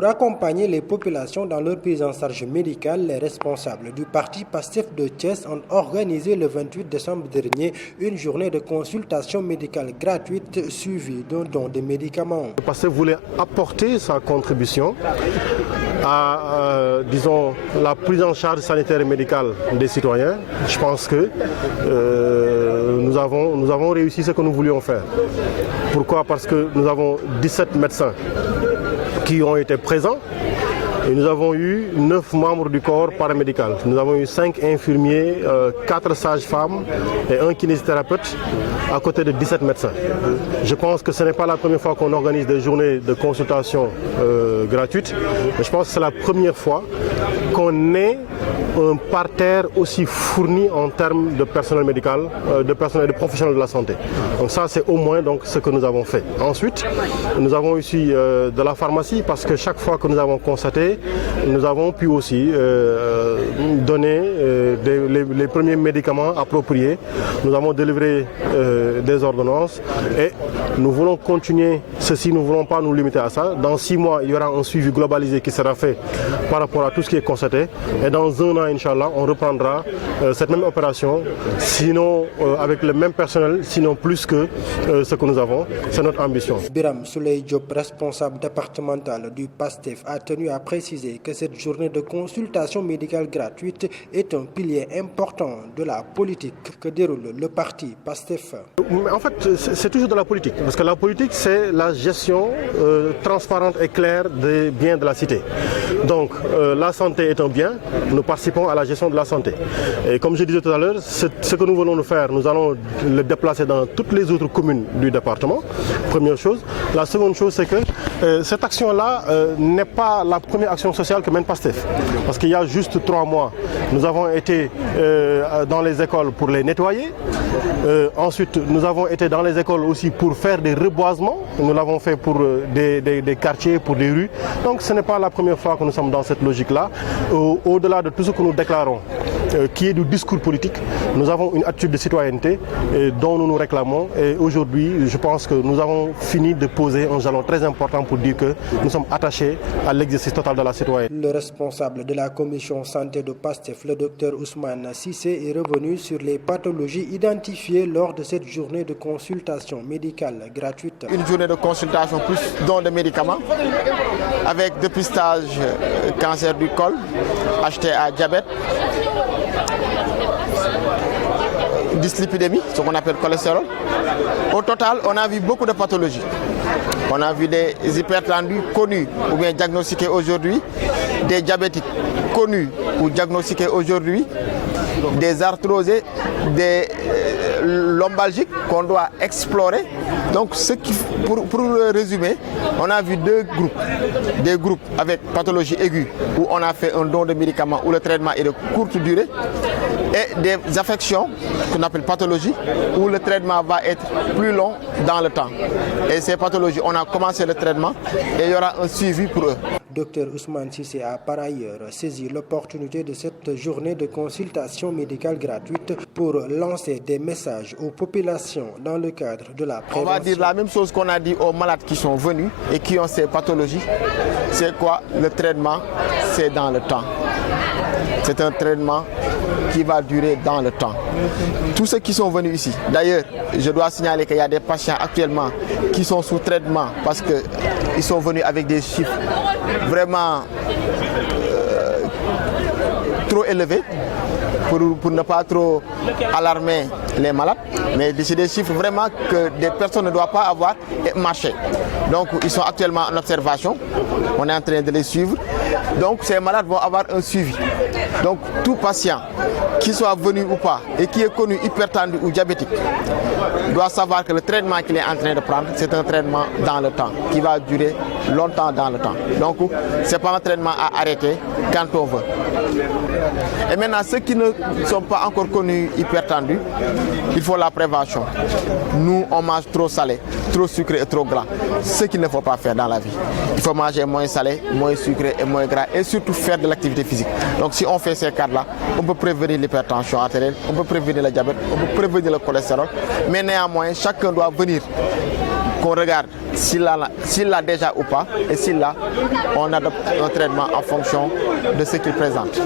Pour accompagner les populations dans leur prise en charge médicale, les responsables du parti PASTEF de Thiès ont organisé le 28 décembre dernier une journée de consultation médicale gratuite suivie d'un don de médicaments. Le PASTEF voulait apporter sa contribution à, disons, la prise en charge sanitaire et médicale des citoyens. Je pense que nous avons réussi ce que nous voulions faire. Pourquoi? Parce que nous avons 17 médecins qui ont été présents et nous avons eu 9 membres du corps paramédical. Nous avons eu 5 infirmiers, 4 sages-femmes et 1 kinésithérapeute à côté de 17 médecins. Je pense que ce n'est pas la première fois qu'on organise des journées de consultation gratuites, mais je pense que c'est la première fois qu'on ait un parterre aussi fourni en termes de personnel médical, de personnel et de professionnels de la santé. Donc ça, c'est au moins donc, ce que nous avons fait. Ensuite, nous avons aussi de la pharmacie parce que chaque fois que nous avons constaté, nous avons pu aussi donner les premiers médicaments appropriés. Nous avons délivré des ordonnances et nous voulons continuer ceci, nous ne voulons pas nous limiter à ça. Dans 6 mois, il y aura un suivi globalisé qui sera fait par rapport à tout ce qui est constaté. Et dans 1 an, Inch'Allah, on reprendra cette même opération, sinon avec le même personnel, sinon plus que ce que nous avons. C'est notre ambition. Biram Souley Diop, responsable départemental du PASTEF, a tenu à préciser que cette journée de consultation médicale gratuite est un pilier important de la politique que déroule le parti PASTEF. En fait, c'est toujours de la politique, parce que la politique, c'est la gestion transparente et claire des biens de la cité. Donc, la santé est un bien, nous participons à la gestion de la santé. Et comme je disais tout à l'heure, ce que nous voulons nous faire, nous allons le déplacer dans toutes les autres communes du département, première chose. La seconde chose, c'est que cette action-là n'est pas la première action sociale que mène PASTEF. Parce qu'il y a juste 3 mois, nous avons été dans les écoles pour les nettoyer. Ensuite, nous avons été dans les écoles aussi pour faire des reboisements. Nous l'avons fait pour des quartiers, pour des rues. Donc ce n'est pas la première fois que nous sommes dans cette logique-là. Au-delà de tout ce que nous déclarons, qui est du discours politique, nous avons une attitude de citoyenneté dont nous nous réclamons. Et aujourd'hui, je pense que nous avons fini de poser un jalon très important pour dire que nous sommes attachés à l'exercice total de la citoyenneté. Le responsable de la commission santé de PASTEF, le docteur Ousmane Cissé, est revenu sur les pathologies identifiées lors de cette journée de consultation médicale gratuite. Une journée de consultation plus don de médicaments avec dépistage cancer du col, HTA diabète, dyslipidémie, ce qu'on appelle cholestérol. Au total, on a vu beaucoup de pathologies. On a vu des hypertendus connus ou bien diagnostiqués aujourd'hui, des diabétiques connus ou diagnostiqués aujourd'hui, des arthrosés, des lombalgiques qu'on doit explorer. Donc, pour résumer, on a vu 2 groupes. Des groupes avec pathologie aiguë où on a fait un don de médicaments où le traitement est de courte durée et des affections qu'on appelle pathologies où le traitement va être plus long dans le temps. Et ces pathologies, on a commencé le traitement et il y aura un suivi pour eux. Dr Ousmane Cissé a par ailleurs saisi l'opportunité de cette journée de consultation médicale gratuite pour lancer des messages aux populations dans le cadre de la prévention. On va dire la même chose qu'on a dit aux malades qui sont venus et qui ont ces pathologies. C'est quoi? Le traitement, c'est dans le temps. C'est un traitement qui va durer dans le temps. Tous ceux qui sont venus ici, d'ailleurs, je dois signaler qu'il y a des patients actuellement qui sont sous traitement parce qu'ils sont venus avec des chiffres vraiment trop élevés pour ne pas trop alarmer les malades. Mais c'est des chiffres vraiment que des personnes ne doivent pas avoir et marcher. Donc ils sont actuellement en observation. On est en train de les suivre. Donc ces malades vont avoir un suivi. Donc tout patient, qu'il soit venu ou pas, et qui est connu hypertendu ou diabétique, doit savoir que le traitement qu'il est en train de prendre, c'est un traitement dans le temps, qui va durer longtemps dans le temps. Donc ce n'est pas un traitement à arrêter quand on veut. Et maintenant, ceux qui ne sont pas encore connus hypertendus, il faut la prévention. Nous, on mange trop salé, trop sucré et trop gras. Ce qu'il ne faut pas faire dans la vie. Il faut manger moins salé, moins sucré et moins gras et surtout faire de l'activité physique. Donc si on fait ces cadres-là, on peut prévenir l'hypertension artérielle, on peut prévenir le diabète, on peut prévenir le cholestérol. Mais néanmoins, chacun doit venir qu'on regarde s'il l'a déjà ou pas, et s'il l'a, on adopte un traitement en fonction de ce qu'il présente.